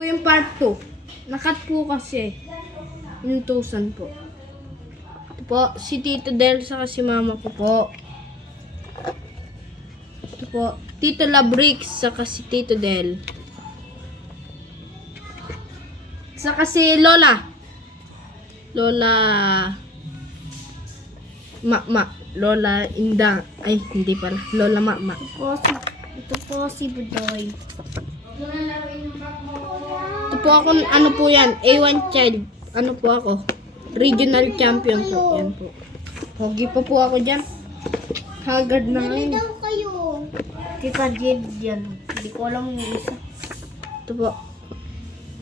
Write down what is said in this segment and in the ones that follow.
Yung part 2. Nakat po kasi. Inutusan po. Ito po, si Tito Del saka si mama ko po. Ito po, Tito Labrix saka si Tito Del. Saka si Lola. Lola Inda. Ay, hindi pala. Lola Mama. Ito po si Budoy. Ito po ako, ano po yan? A1 child. Ano po ako? Regional champion po. Yan po. Pogi pa po ako dyan. Haggard na Dali ngayon. daw kayo. Tita Jed yan. Hindi ko alam yung isa. Ito po.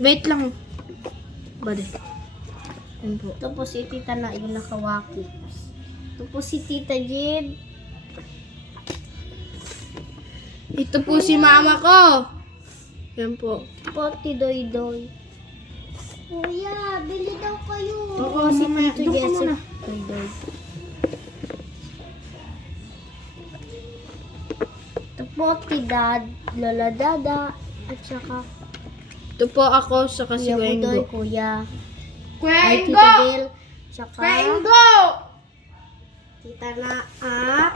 Wait lang. Bade. Yan po. Ito po si Tita na yung nakawaki. Ito po si Tita Jed. Ito po si mama ko. Yan po. Ito po si Doy Doy. Kuya, bili daw kayo. Ito po Oo, si mamaya. Tito Doon ka Jesse. muna. Doy Doy. Ito po si Dad, Lola Dada, at saka Ito po ako sa kasi Kuya Budoy, Wengo. Kuya. Kuya Ay, Ingo! Tita Del, saka Kuya Ingo! Tita na at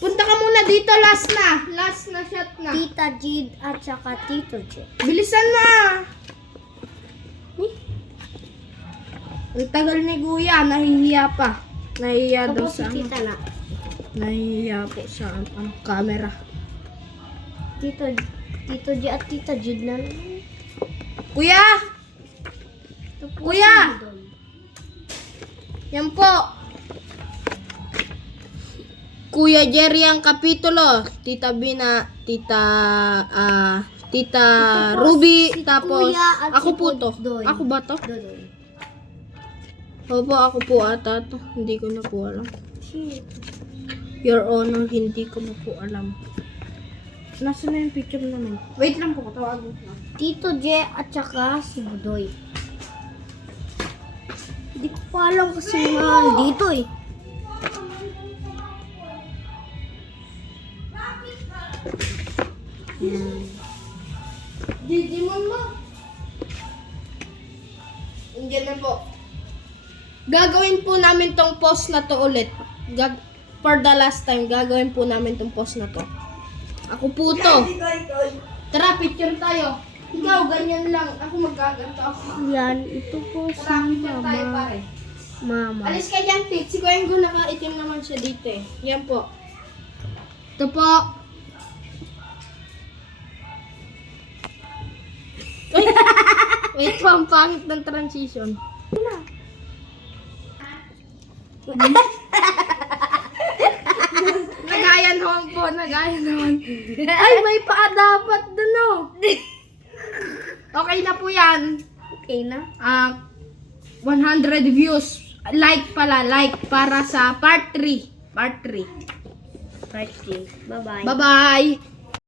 Punta ka muna dito. Last na. Last na shot na. Tita Jid at saka Tito Jed. Bilisan na. Ang tagal ni Kuya. Nahihiya pa. Nahihiya Ito daw po si sa ano. Tita na. Nahihiya po sa camera. Tito Jed at Tita Jid na. Kuya! Ito po Kuya! si Budoy. Yan po. Kuya Jerry ang kapitulo. Tita Bina, Tita Ito po Ruby, si tapos Kuya at ako si po to. Budoy. Ako ba to? Dodoy. Opo, ako po ata to. Hindi ko na po alam. Your Honor, hindi ko na po alam. Nasaan na yung picture namin? Wait lang po, tawagin ko lang. Tito Je at saka si Budoy. Hindi ko pa alam kasi mahal dito eh. Yan. Digimon mo. Indiyan na po. Gagawin po namin tong post na to ulit. For the last time, gagawin po namin tong post na to. Ako po to. Tara, picture tayo. Ikaw, ganyan lang. Ako magaganto ako. Yan, ito po si Tara, picture tayo Mama. pare. Mama. Alis ka dyan, Pete. Si Kuya Ingo nakaitim naman siya dito eh. Yan po. Ito po. Uy! Wait po, ang pangit ng transition. Nagaya naman po, nagaya naman. Ay, may paa dapat dun oh. Okay na po yan. Okay na? 100 views. Like pala, like para sa part 3. Part 3. Right, bye-bye. Bye-bye.